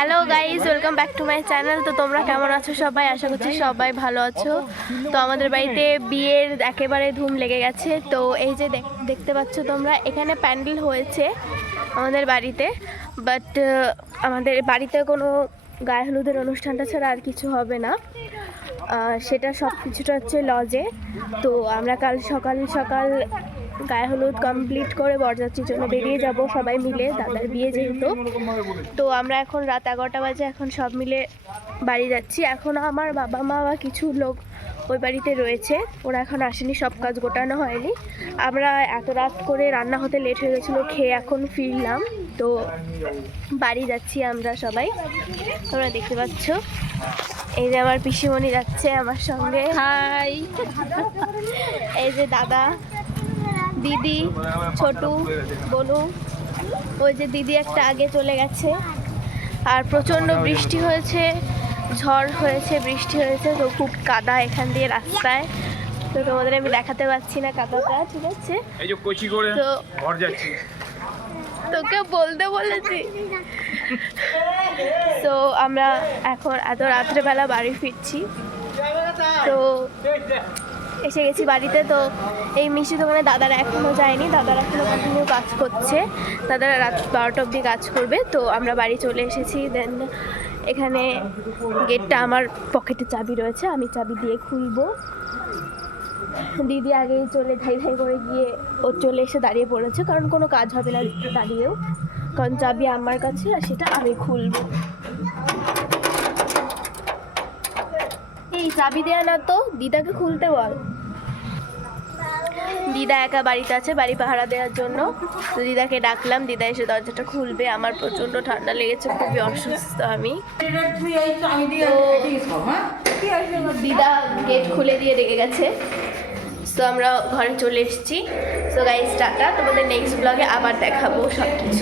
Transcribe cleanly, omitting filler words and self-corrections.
Hello guys, welcome back to my channel. তো তোমরা কেমন আছো সবাই? আশা করছি সবাই ভালো আছো। তো আমাদের বাড়িতে বিয়ের একেবারে ধুম লেগে গেছে। তো এই যে দেখতে পাচ্ছ তোমরা, এখানে প্যান্ডেল হয়েছে আমাদের বাড়িতে, বাট আমাদের বাড়িতে কোনো গায়ে হলুদের অনুষ্ঠানটা ছাড়া আর কিছু হবে না। সেটা সব কিছুটা হচ্ছে লজে। তো আমরা কাল সকাল সকাল গায়ে হলুদ কমপ্লিট করে বরযাত্রীর জন্য বেরিয়ে যাব সবাই মিলে, দাদার বিয়ে যেহেতু। তো আমরা এখন রাত 11টা বাজে, এখন সব মিলে বাড়ি যাচ্ছি। এখনও আমার বাবা মা বা কিছু লোক ওই বাড়িতে রয়েছে, ওরা এখন আসেনি, সব কাজ গোটানো হয়নি। আমরা এত রাত করে রান্না হতে লেট হয়ে গেছিলো, খেয়ে এখন ফিরলাম। তো বাড়ি যাচ্ছি আমরা সবাই, তোমরা দেখতে পাচ্ছ। এই যে আমার পিসিমণি যাচ্ছে আমার সঙ্গে, হাই। এই যে দাদা, দিদি, ছোটু, বনু। ওই যে দিদি একটা আগে চলে গেছে। আর প্রচণ্ড বৃষ্টি হয়েছে, ঝড় হয়েছে, বৃষ্টি হয়েছে, তো খুব কাদা এখান দিয়ে রাস্তায়। তো তোমাদের আমি দেখাতে পারছি না কাদাটা, ঠিক আছে? এই যে কোচি করে তো ঘর যাচ্ছি, তোকে বলতে বলেছি। তো আমরা এখন এত রাত্রেবেলা বাড়ি ফিরছি। তো এসে গেছি বাড়িতে। তো এই মিষ্টি দোকানে দাদারা এখনও যায়নি, দাদারা এখনও কন্টিনিউ কাজ করছে, দাদারা রাত 12টা অবধি কাজ করবে। তো আমরা বাড়ি চলে এসেছি। দেন এখানে গেটটা, আমার পকেটে চাবি রয়েছে, আমি চাবি দিয়ে খুলবো। দিদি আগেই চলে ধাই ধাই করে গিয়ে ও চলে এসে দাঁড়িয়ে পড়েছে, কারণ কোনো কাজ হবে না দাঁড়িয়েও, কারণ চাবি আমার কাছে আর সেটা আমি খুলবো। এই চাবি দেয়া না তো, দিদাকে খুলতে বল। দিদা একা বাড়িতে আছে বাড়ি পাহারা দেওয়ার জন্য। তো দিদাকে ডাকলাম, দিদা এসে দরজাটা খুলবে। আমার প্রচণ্ড ঠান্ডা লেগেছে, খুবই অসুস্থ আমি। দিদা গেট খুলে দিয়ে রেখে গেছে। তো আমরা ঘরে চলে এসেছি। সো গাইস, টাটা, তোমাদের নেক্সট ব্লগে আবার দেখাবো সব কিছু।